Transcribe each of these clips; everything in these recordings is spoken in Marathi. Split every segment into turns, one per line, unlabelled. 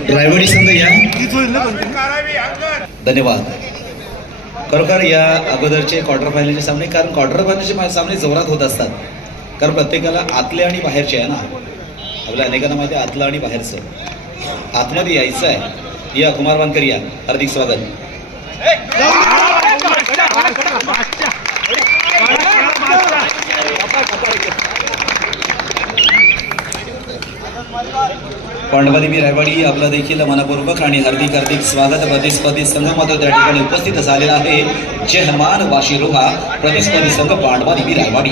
ड्रायव्हरी संघ या. धन्यवाद. खरोखर या अगोदरचे क्वार्टर फायनलचे सामने कारण क्वार्टर फायनलचे सामने जोरात होत असतात. कारण प्रत्येकाला आतले आणि बाहेरचे आहे ना. आपल्या अनेकांना माहिती आहे आतलं आणि बाहेरचं. आतमध्ये यायचं आहे. या कुमार वानकर या. हार्दिक स्वागत. पांडवादेवी रायवाडी आपला देखील मनपूर्वक आणि हार्दिक हार्दिक स्वागत. प्रतिस्पर्धी संघ मात्र त्या ठिकाणी उपस्थित झालेला आहे. जेहमान वाशिरोहा प्रतिस्पर्धी संघ पांडवादेवी रायवाडी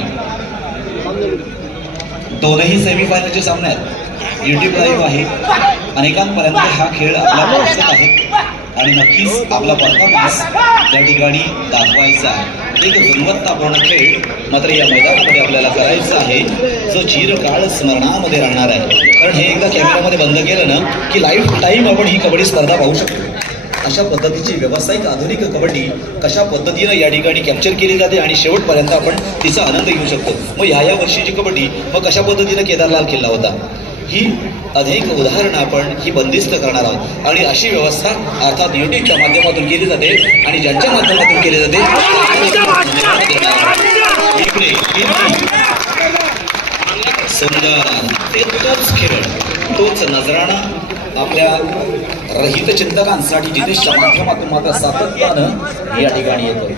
दोनही सेमीफायनलचे सामने आहेत. युट्यूब लाईव्ह आहे. अनेकांपर्यंत हा खेळ आपला पोहोचत आहे. आणि नक्कीच आपला परफॉर्मन्स त्या ठिकाणी दाखवायचा आहे. एक गुणवत्तापूर्ण खेळ मात्र या मैदानामध्ये आपल्याला करायचा आहे. जो चिरकाळ स्मरणामध्ये राहणार आहे. कारण हे एकदा कॅमेरामध्ये बंद केलं ना की लाईफ टाईम आपण ही कबड्डी स्पर्धा पाहू शकतो. अशा पद्धतीची व्यावसायिक आधुनिक कबड्डी कशा पद्धतीनं या ठिकाणी कॅप्चर केली जाते आणि शेवटपर्यंत आपण तिचा आनंद घेऊ शकतो? मग ह्या या वर्षीची कबड्डी मग कशा पद्धतीनं केदारलाल खेळला होता? ही अधिक उदाहरणं आपण ही बंदिस्त करणार आहोत. आणि अशी व्यवस्था अर्थात युट्यूबच्या माध्यमातून केली जाते आणि ज्यांच्या माध्यमातून केली जाते सुंदर ते तोच खेळ तोच नजराणा आपल्या रहित चिंतकांसाठी जितेशच्या माध्यमातून मात्र सातत्यानं या ठिकाणी येतो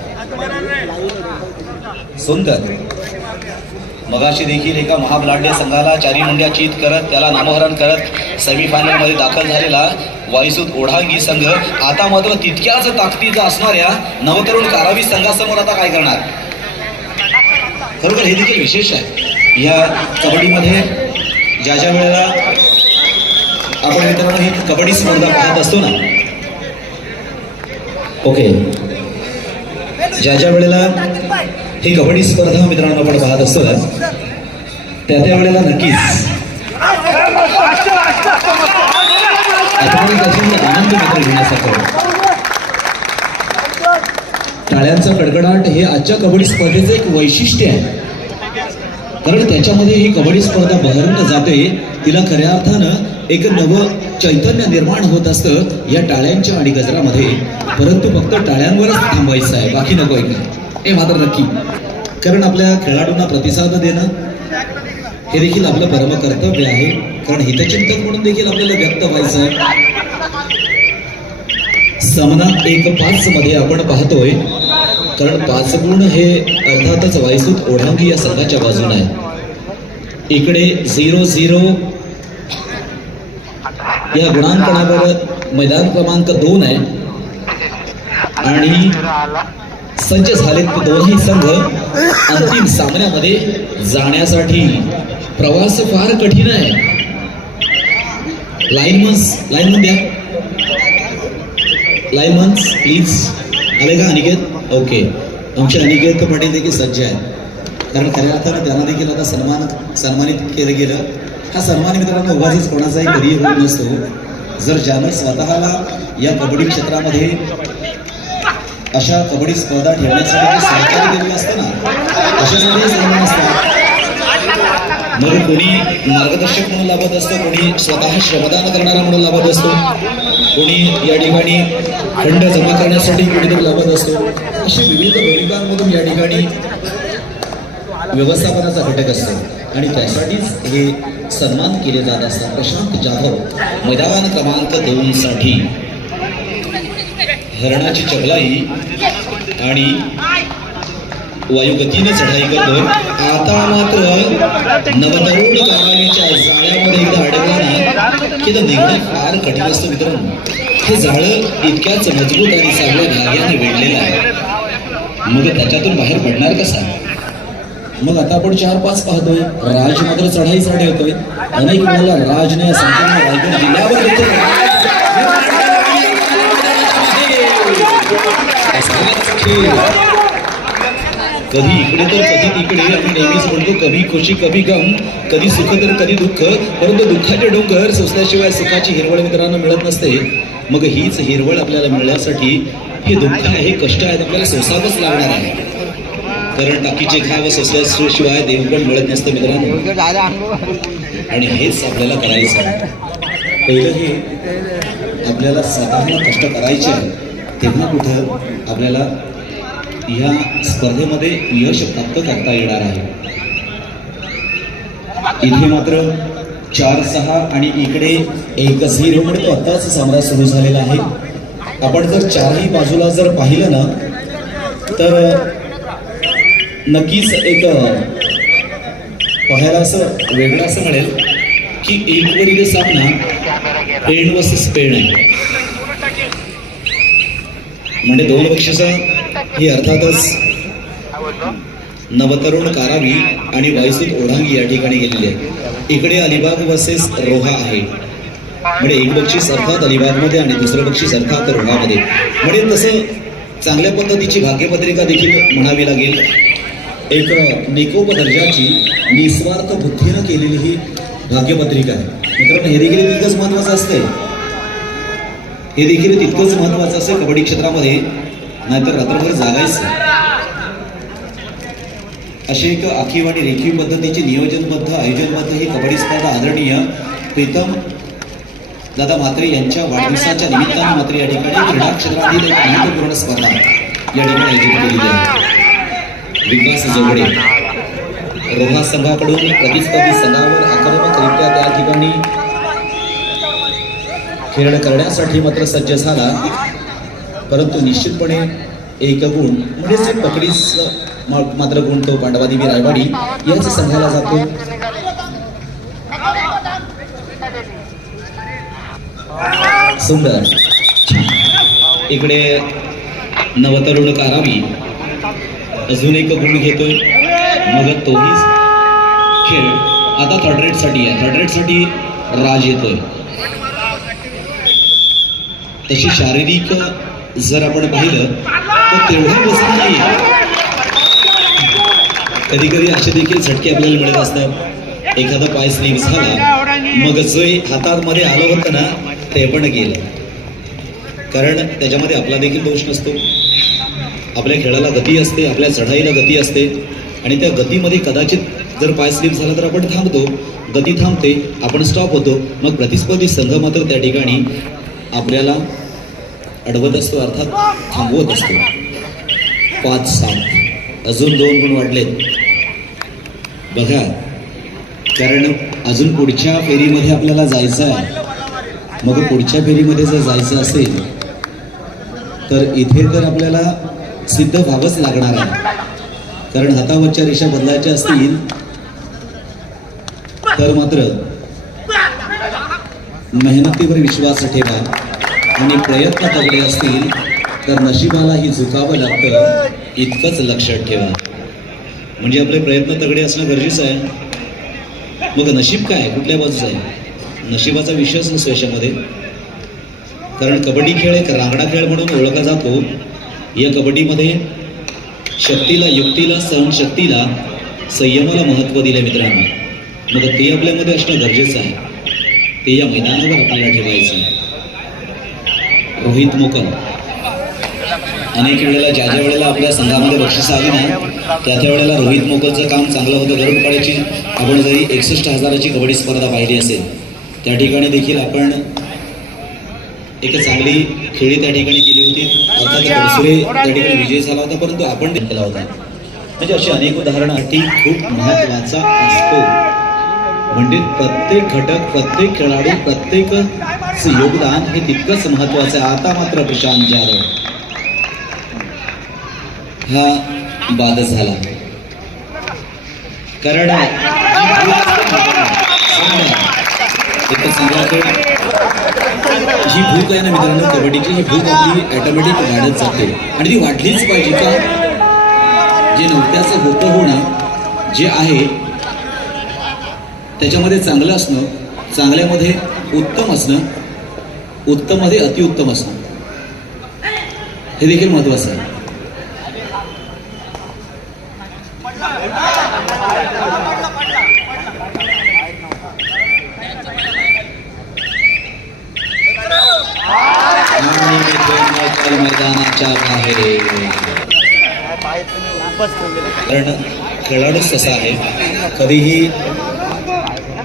सुंदर. मगाशी देखील एका महाबलाढ्य संघाला चारी मुंड्या चित करत त्याला नामहरण करत सेमीफायनलमध्ये दाखल झालेला वाईसूद ओढांगी संघ आता मात्र तितक्याच ताकदीचा असणाऱ्या नवतरुण कारावी संघासमोर आता काय करणार? खरोखर हे देखील विशेष आहे. या कबड्डीमध्ये ज्या ज्या वेळेला आपण मित्रांनो ही कबड्डी स्पर्धा पाहत असतो ना? ओके. ज्या ज्या वेळेला ही कबड्डी स्पर्धा मित्रांनो आपण पाहत असतो त्या त्या वेळेला नक्कीच. आनंद मात्र घेण्यासारखं टाळ्यांचा कडकडाट हे आजच्या कबड्डी स्पर्धेचं एक वैशिष्ट्य आहे. कारण त्याच्यामध्ये ही कबड्डी स्पर्धा बहरून जाते. तिला खऱ्या अर्थानं एक नवं चैतन्य निर्माण होत असतं या टाळ्यांच्या आणि गजरामध्ये. परंतु फक्त टाळ्यांवरच थांबायचं आहे. बाकी नको आहे हे मात्र नक्की. कारण आपल्या खेळाडूंना प्रतिसाद देणं हे देखील आपलं परम कर्तव्य आहे. कारण हितचिंतक म्हणून देखील आपल्याला व्यक्त व्हायचं आहे. सामना एक पाच मध्ये आपण पाहतोय. कारण पाच गुण हे अर्थातच वायसूत ओढांगी या संघाच्या बाजूने आहे. इकडे झिरो झिरो या गुणांकनावर मैदान क्रमांक दोन आहे. आणि सज्ज झालेत दोन्ही संघ अंतिम सामन्यामध्ये जाण्यासाठी. प्रवास फार कठीण आहे. लाईनमन्स लाईनमन द्या. Linemans please. आले का अनिकेत. ओके. आमचे अनिकेत पाटील देखील सज्ज आहेत. कारण खऱ्या अर्थानं त्यांना देखील आता सन्मान सन्मानित केलं गेलं. हा सन्मान मित्रांनो उगाचीच कोणाचाही कधी होत नसतो. जर ज्यानं स्वतःला या कबड्डी क्षेत्रामध्ये अशा कबड्डी स्पर्धा ठेवण्यासाठी सहकार्य केलेलं असतं ना अशा सगळे सन्मान असतात. मग कोणी मार्गदर्शक म्हणून लाभत असतो कोणी स्वतः श्रमदान करणारा म्हणून लाभत असतो कोणी या ठिकाणी खंड जमा करण्यासाठी कोणीतरी लाभत असतो. असे विविध भूमिकांमधून या ठिकाणी व्यवस्थापनाचा घटक असतो. आणि त्यासाठीच हे सन्मान केले जात असतात. प्रशांत जाधव मैदान क्रमांक दोन साठी हरणाची चगलाई आणि वायुगतीने चढाई करतोय. आता मात्र नवतरुण कामाच्या जाळ्यामध्ये एकदा अडकला ना की तर निघणं फार कठीण असतं मित्रांनो. हे जाळं इतक्याच मजबूत आणि चांगल्या धाग्याने वेढलेलं आहे. मग त्याच्यातून बाहेर पडणार कसा? मग आता आपण चार पाच पाहतोय. राज मात्र चढाईसाठी होतोय. अनेक वेळेला राजने संपूर्ण रायगड जिल्ह्यावर देखील असाच खेळ कधी इकडे तर कधी तिकडे. आम्ही नेहमीच म्हणतो कधी खुशी कभी गम. कधी सुख तर कधी दुःख. परंतु दुःखाचे डोंगर सोसल्याशिवाय सुखाची हिरवळ मित्रांना मिळत नसते. मग हीच हिरवळ आपल्याला मिळण्यासाठी हे दुःख आहे हे कष्ट आहेत आपल्याला सोसावंच लागणार आहे. कारण टाकीचे खाव सोसल्याशिवाय देव पण मिळत नसतं मित्रांनो. आणि हेच आपल्याला करायचं आहे. पहिलं हे आपल्याला स्वतःला कष्ट करायचे आहे तेव्हा कुठं आपल्याला या स्पर्धेमध्ये यश प्राप्त करता येणार आहे? इथे मात्र चार सहा आणि इकडे एक झिरो म्हणजे तो आत्ताच सामना सुरू झालेला आहे. आपण जर चारही बाजूला जर पाहिलं ना तर नक्कीच एक पाहायला असं वेगळं असं मिळेल की एकवरील सामना पेण वर्सेस पेण आहे. म्हणजे दोन बक्षिसं ही अर्थातच नवतरुण कारावी आणि वायसूत ओढांगी या ठिकाणी गेलेली आहे. इकडे अलिबाग बसेस रोहा आहे. म्हणजे एक बक्षीस अर्थात अलिबागमध्ये आणि दुसरं बक्षीस अर्थात रोहामध्ये. म्हणजे तसं चांगल्या पद्धतीची भाग्यपत्रिका देखील म्हणावी लागेल. एक निकोप दर्जाची निस्वार्थ बुद्धीनं केलेली ही भाग्यपत्रिका आहे. मित्रांनो हे देखील तितकंच महत्वाचं असते हे देखील तितकंच महत्वाचं असं कबड्डी क्षेत्रामध्ये नाहीतर रात्रभर जागायचं. अशी एक आखीव आणि रेखीव पद्धतीची नियोजनबद्ध आयोजनबद्ध ही कबड्डी स्पर्धा आदरणीय प्रीतम दादा म्हात्रे यांच्या वाढदिवसाच्या निमित्तानं मात्र या ठिकाणी क्रीडा क्षेत्रातील एक महत्त्वपूर्ण स्पर्धा या ठिकाणी आयोजित केलेली आहे. विकास जोगडे. रोहा संघाकडून प्रतिस्पर्धी संघावर आक्रमकरित्या त्या ठिकाणी खेळ करण्यासाठी मात्र सज्ज झाला. परंतु निश्चितपणे एक गुण म्हणजे पकडीस मात्र गुण तो पांडवादेवी रायवाडी याच संघाला जातो. सुंदर. इकडे नवतरुण कारावी अजून एक गुण घेतोय. मग तोही खेळ आता थर्ड रेटसाठी आहे. थर्ड रेटसाठी राज येतोय. तशी शारीरिक जर आपण पाहिलं तर तेवढं वजन नाही कधी कधी असे देखील झटके आपल्याला मिळत असतात. एखादा पाय स्लिप झाला मग जे हातात मध्ये आलं होतं ना ते पण गेलं. कारण त्याच्यामध्ये आपला देखील दोष नसतो. आपल्या खेळाला गती असते आपल्या चढाईला गती असते. आणि त्या गतीमध्ये कदाचित जर पाय स्लिप झाला तर आपण थांबतो. गती थांबते आपण स्टॉप होतो. मग प्रतिस्पर्धी संघ मात्र त्या ठिकाणी आपल्याला अडवत असतो अर्थात थांबवत असतो. पाच सात अजून दोन गुण वाढलेत. बघा कारण अजून पुढच्या फेरीमध्ये आपल्याला जायचं आहे मग पुढच्या फेरीमध्ये जर जायचं असेल तर इथे तर आपल्याला सिद्ध व्हावंच लागणार आहे. कारण हातावरच्या रेषा बदलायच्या असतील तर मात्र मेहनतीवर विश्वास ठेवा. आणि प्रयत्न तगडे असतील तर नशिबालाही झुकावं लागतं इतकंच लक्षात ठेवा. म्हणजे आपले प्रयत्न तगडे असणं गरजेचं आहे. मग नशीब काय? कुठल्या बाजूचं आहे? नशिबाचा विषयच नसतो याच्यामध्ये. कारण कबड्डी खेळ एक रांगडा खेळ म्हणून ओळखला जातो. या कबड्डीमध्ये शक्तीला युक्तीला सहनशक्तीला संयमाला महत्त्व दिलं मित्रांनो. मग ते आपल्यामध्ये असणं गरजेचं आहे. ते या मैदानावर आपल्याला ठेवायचं आहे. रोहित मोकल अनेक वेळेला ज्या ज्या वेळेला आपल्या संघामध्ये बक्षिसं आली ना त्या त्या वेळेला रोहित मोकलचं काम चांगलं होतं. गरुड पाड्याची आपण जरी एकसष्ट हजाराची कबड्डी स्पर्धा पाहिली असेल त्या ठिकाणी देखील आपण एक चांगली खेळी त्या ठिकाणी केली होती. अर्थात दुसरे त्या ठिकाणी विजय झाला होता परंतु आपण केला होता. म्हणजे अशी अनेक उदाहरणासाठी खूप महत्त्वाचा असतो. म्हणजे प्रत्येक घटक प्रत्येक खेळाडू प्रत्येक योगदान हे तितकंच महत्वाचं आहे. आता मात्र प्रशांत जाधव हा बाद झाला. कारण एक संघाकडे ही भूक आहे ना मित्रांनो कबड्डीची ही भूक आपली ऑटोमॅटिक वाढत जाते. आणि ती वाढलीच पाहिजे का? जे नव्हत्याचं होतं होणं जे आहे त्याच्यामध्ये चांगलं असणं चांगल्यामध्ये उत्तम असणं उत्तममध्ये अतिउत्तम असणं. हे देखील महत्वाचं आहे. मैदानाच्या बाहेर कारण खेळाडूच तसा आहे. कधीही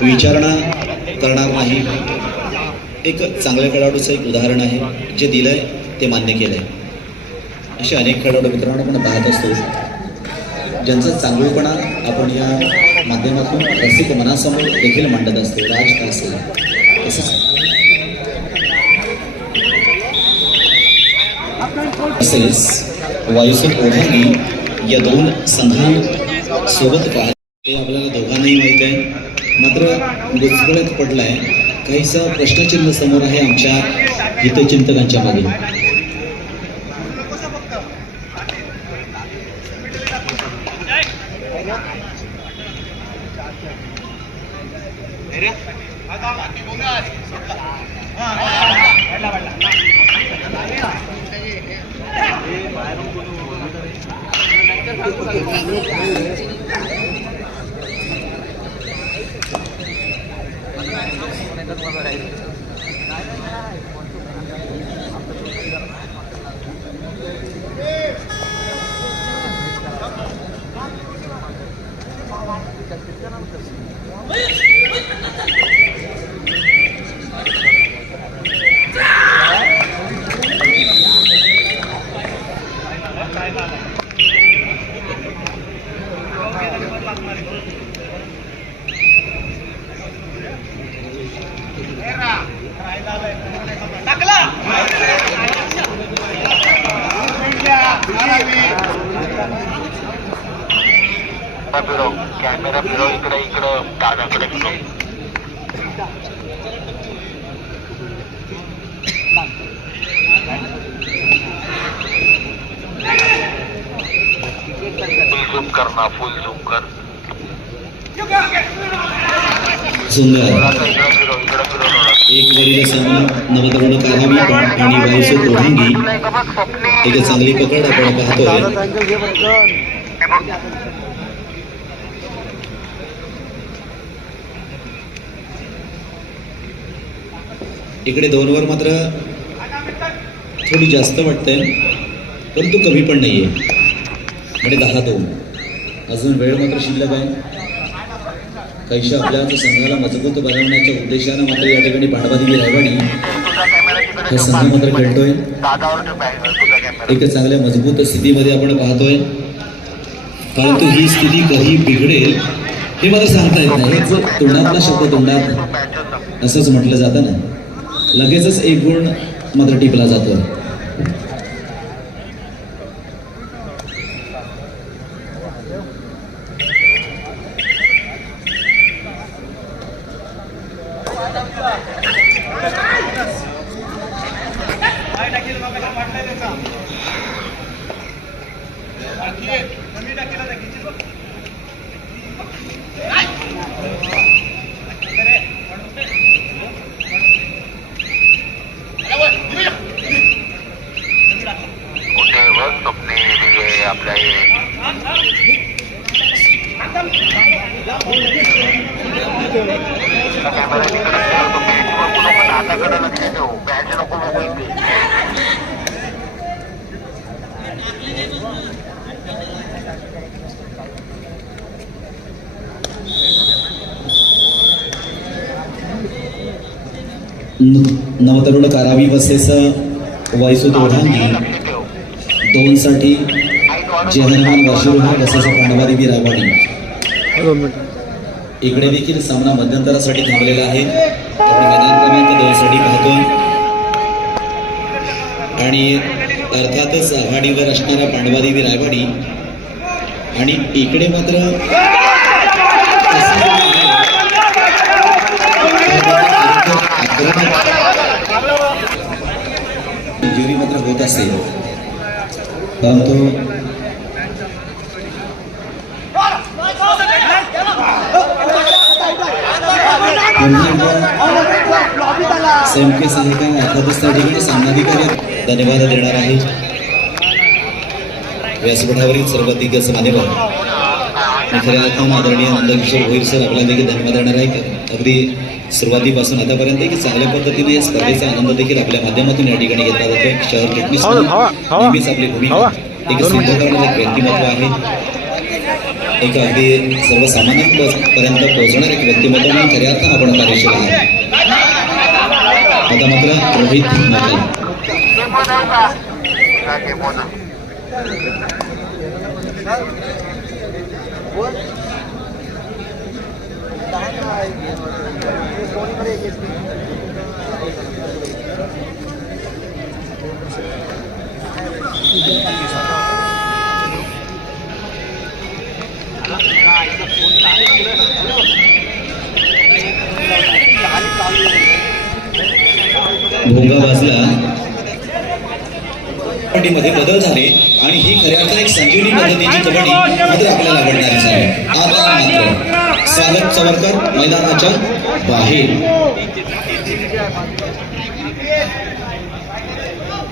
विचारणा करणार नाही. एक चांगल्या खेळाडूचं एक उदाहरण आहे जे दिलं आहे ते मान्य केलं आहे असे अनेक खेळाडू मित्रांनो आपण पाहत असतो. ज्यांचा चांगुलपणा आपण या माध्यमातून रसिक मनासमोर देखील मांडत असतो. राज असेल तसंच तसेच वायुसेन ओढांगी या दोन संघांसोबत पाहत ते आपल्याला दोघांनाही माहीत आहे. मात्र दुसपुळच पडला आहे काहीसा प्रश्नचिन्ह समोर आहे आमच्या हितचिंतकांच्या मागे
फिरो कॅमेरा फिरो इकडे इकडं दादाकडे फिरो फुल ना फुल झूम कर.
एक वरील सामना नवतरुण कारावी आणि ओढांगी
तुला एक
चांगली पकड आपण पाहतोय. इकडे दोनवर मात्र थोडी जास्त वाटतंय परंतु कमी पण नाहीये. म्हणजे दहा दोन. अजून वेळ मात्र शिल्लक आहे. कैशा आपल्या संघाला मजबूत बनवण्याच्या उद्देशानं मात्र या ठिकाणी भांडवादी रायवाडी हा संघ मात्र खेळतोय. एक चांगल्या मजबूत स्थितीमध्ये आपण पाहतोय. परंतु ही स्थिती कधी बिघडेल हे मला सांगता येत नाही. जो तोंडातला शब्द तोंडात असंच म्हटलं जातं ना. लगेचच एक गुण मात्र टिपला जातो
कुठे बघ स्वप्ने हे आपल्या हे कॅमेरा तिकडे ठेव, तो बॅच बघू आता कडे लक्ष ठेव बॅच नको बघू
नवतरुण कारावी बसेस वायसू दोघांनी
लक्ष ठेव
दोन साठी
हाईट वाढव.
जे हनुमान वाशिरोहा रायवाडी इकडे देखील सामना मध्यंतरासाठी थांबलेला आहे मैदान क्रमांक दोन साठी पाहतोय आणि अर्थातच आघाडीवर असणारा पांडवादेवी रायवाडी आणि इकडे मात्र ज्युरी मात्र होत असेल परंतु पुन्हा केस आहे का? अर्थातच त्या ठिकाणी सामनाधिकारी धन्यवाद देणार आहे. व्यासपीठावरील सर्व दिग्गज मान्यवर खऱ्या अर्थानं आदरणीय नंदकिशोर भोईर सर आपल्याला देखील धन्यवाद देणार आहे अगदी सुरुवातीपासून आतापर्यंत की चांगल्या पद्धतीने या स्पर्धेचा आनंद देखील आपल्या माध्यमातून या ठिकाणी घेतला जातो शहर
हवा.
नेहमीच आपली भूमिका. एक सिद्ध करणारं एक व्यक्तिमत्व आहे. एक अगदी सर्वसामान्यांपर्यंत पोहोचणारे एक व्यक्तिमत्व म्हणून खऱ्या अर्थानं आपण कार्यशील आहात. आता मात्र रोहित नकल
गेम बनव का हा, गेम बनव
भोंगा वाजला. कबड्डीमध्ये बदल झाले आणि ही खऱ्या अर्थाने एक संजीवनी पद्धतीची कबड्डी मात्र आपल्याला आवडणारी झाली. आता मात्र स्वागत चवरकर मैदानाच्या बाहेर.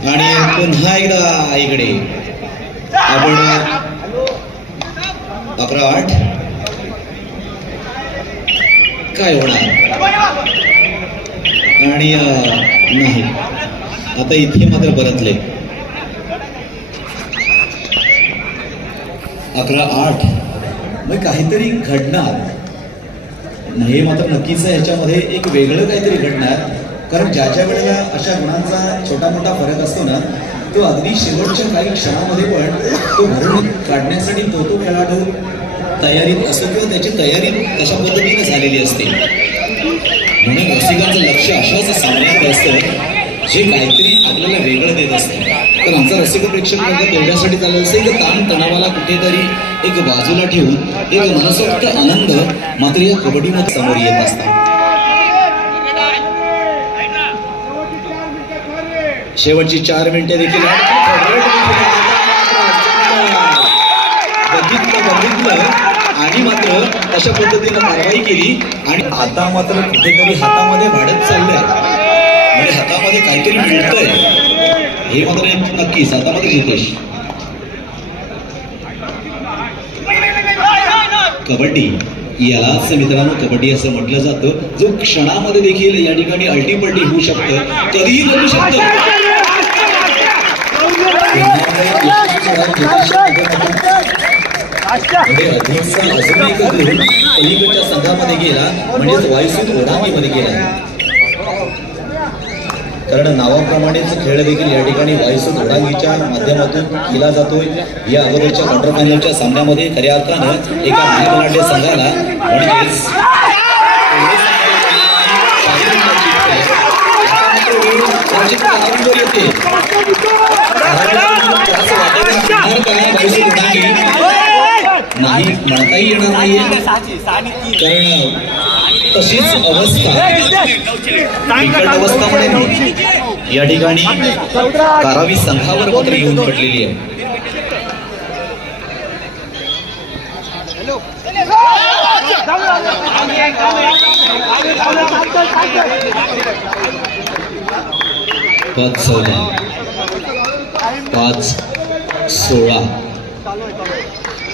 आणि पुन्हा एकदा इकडे. आपण अकरा आठ. काय होणार? आणि नाही. आता इथे मात्र परतले. अकरा आठ. मग काहीतरी घडणार. हे मात्र नक्कीच आहे ह्याच्यामध्ये एक वेगळं काहीतरी घडणार. कारण ज्या ज्या वेळेला अशा गुणांचा छोटा मोठा फरक असतो ना तो अगदी शेवटच्या काही क्षणामध्ये पण तो भरून काढण्यासाठी तो तो खेळाडू तयारीत असतो किंवा त्याची तयारी तशा पद्धतीने झालेली असते. म्हणून रसिकांचं लक्ष अशाच सामन्यात असतं जे काहीतरी आपल्याला वेगळं देत असतं. तर आमचा रसिक प्रेक्षक वर्ग तेवढ्यासाठी चालू असतं एक ताण तणावाला कुठेतरी एक बाजूला ठेवून एक मनसोक्त आनंद मात्र या कबड्डीमध्ये समोर येत असतात शेवटची चार मिनिटे देखील बघितलं बघितलं आणि मात्र अशा पद्धतीनं कारवाई केली आणि आता मात्र कुठेतरी हातामध्ये भाडत चाललंय म्हणजे हातामध्ये काहीतरी मिळतंय हे मात्र नक्कीच आता मात्र जितेश कबड्डी यालाच मित्रांनो कबड्डी असं म्हटलं जातं जो क्षणामध्ये देखील या ठिकाणी अल्टीपल्टी होऊ शकतं कधीही बदलू शकतं पुढे अधिकचा अजून एक गुण पलीकडच्या संघामध्ये गेला म्हणजेच वायुसूत ओढांगीमध्ये गेला कारण नावाप्रमाणेच खेळ देखील या ठिकाणी वायुसूत ओढांगीच्या माध्यमातून केला जातोय या अगोदरच्या क्वार्टर फायनलच्या सामन्यामध्ये खऱ्या अर्थानं एका महाबलाढ्य संघाला म्हणजेच येते म्हणताही येणार नाहीये. कारण तशीच अवस्था. बिकट अवस्था म्हणेन या ठिकाणी कारावी संघावर मात्र येऊन पडलेली आहे. पाच चौदा पाच सोळा.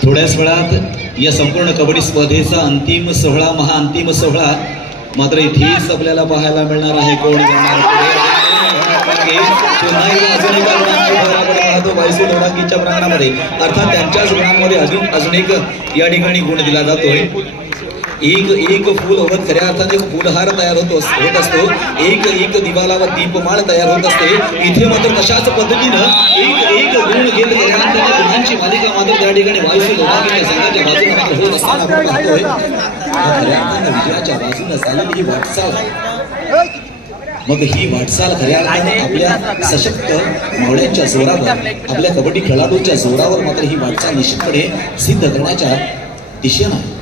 थोड्याच वेळात या संपूर्ण कबड्डी स्पर्धेचा अंतिम सोहळा महाअंतिम सोहळा मात्र इथेच आपल्याला पाहायला मिळणार आहे. कोण करणार अजून एका गुणांची भर प्रांगणामध्ये अर्थात त्यांच्याच गुणांमध्ये अजून अजून एक या ठिकाणी गुण दिला जातोय. एक एक फूल होत खऱ्या अर्थाने फुलहार तयार होतो होत असतो. एक एक दिवाला व दीपमाळ तयार होत असते. इथे मात्र तशाच पद्धतीनं एक एक गुण घेत खऱ्या अर्थाने गुणांची मालिका मात्र त्या ठिकाणी वायुशी लोकांच्या संघाच्या बाजूने मात्र होत असताना आपण पाहतोय. खऱ्या अर्थानं विजयाच्या बाजूने झालेली ही वाटचाल. मग ही वाटचाल खऱ्या अर्थाने आपल्या सशक्त मावळ्यांच्या जोरावर आपल्या कबड्डी खेळाडूंच्या जोरावर मात्र ही वाटचाल निश्चितपणे सिद्ध करण्याच्या दिशेनं आहे.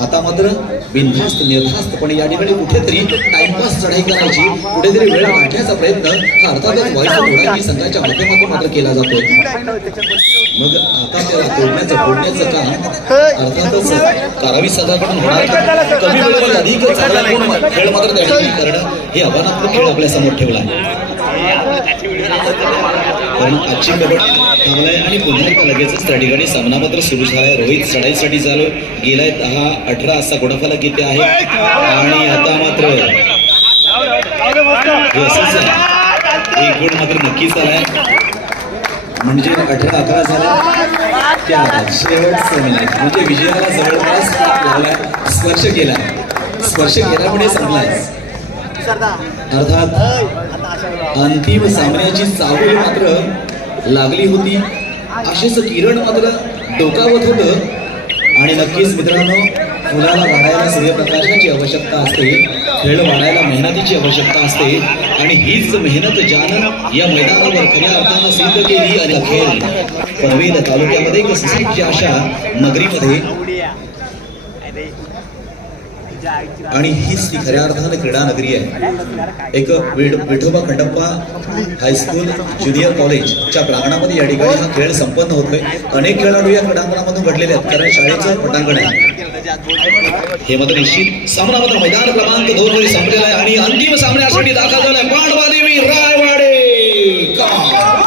आता मात्र बिनधास्त निर्धास्तपणे या ठिकाणी कुठेतरी टाइमपास चढाई करायची कुठेतरी वेळ काढण्याचा प्रयत्न हा अर्थातच व्हायचा दोघांनी संघाच्या माध्यमातून मात्र केला जातो. मग आता त्याला तोडण्याचं फोडण्याचं काम अर्थातच कारावी संघाकडून होणार कमी वेळेमध्ये अधिक चांगला खेळ मात्र त्या ठिकाणी करणं हे आव्हानात्मक खेळ आपल्यासमोर ठेवला आहे. कारण आजची कबड्डी थांबलाय आणि पुन्हा एकदा लगेचच त्या ठिकाणी सामना मात्र सुरू झालाय. रोहित चढाईसाठी चालू गेलाय दहा अठरा असा गुणफलक इथे आहे. आणि आता मात्र एक गुण मात्र नक्कीच आलाय. म्हणजे अठरा अकरा झाला. त्या शेवटचं मिनिट म्हणजे विजयाला जवळपास स्पर्श केला. स्पर्श केला म्हणजे संपलाय अर्थात अंतिम सामन्याची चाहूल मात्र लागली होती. असेच किरण मात्र डोकावत होतं. आणि नक्कीच मित्रांनो फुलाला वाढायला सूर्यप्रकाशाची आवश्यकता असते. खेळ वाढायला मेहनतीची आवश्यकता असते. आणि हीच मेहनत ज्यानं या मैदानावर खऱ्या अर्थानं सिद्ध केली आणि अखेर पनवेल तालुक्यामध्ये एक अशा नगरीमध्ये आणि हीच ती खऱ्या अर्थानं क्रीडा नगरी आहे. एक वेड विठोबा खंडप्पा हायस्कूल ज्युनियर कॉलेजच्या प्रांगणामध्ये या ठिकाणी हा खेळ संपन्न होतोय. अनेक खेळाडू या क्रीडांगणामधून घडलेले आहेत. कारण शाळेचं पटांगण आहे. हे मात्र निश्चित सामना मात्र मैदान क्रमांक दोन मध्ये संपलेला आहे आणि अंतिम सामन्यासाठी दाखल झालाय पांडवा देवी रायवाडे का?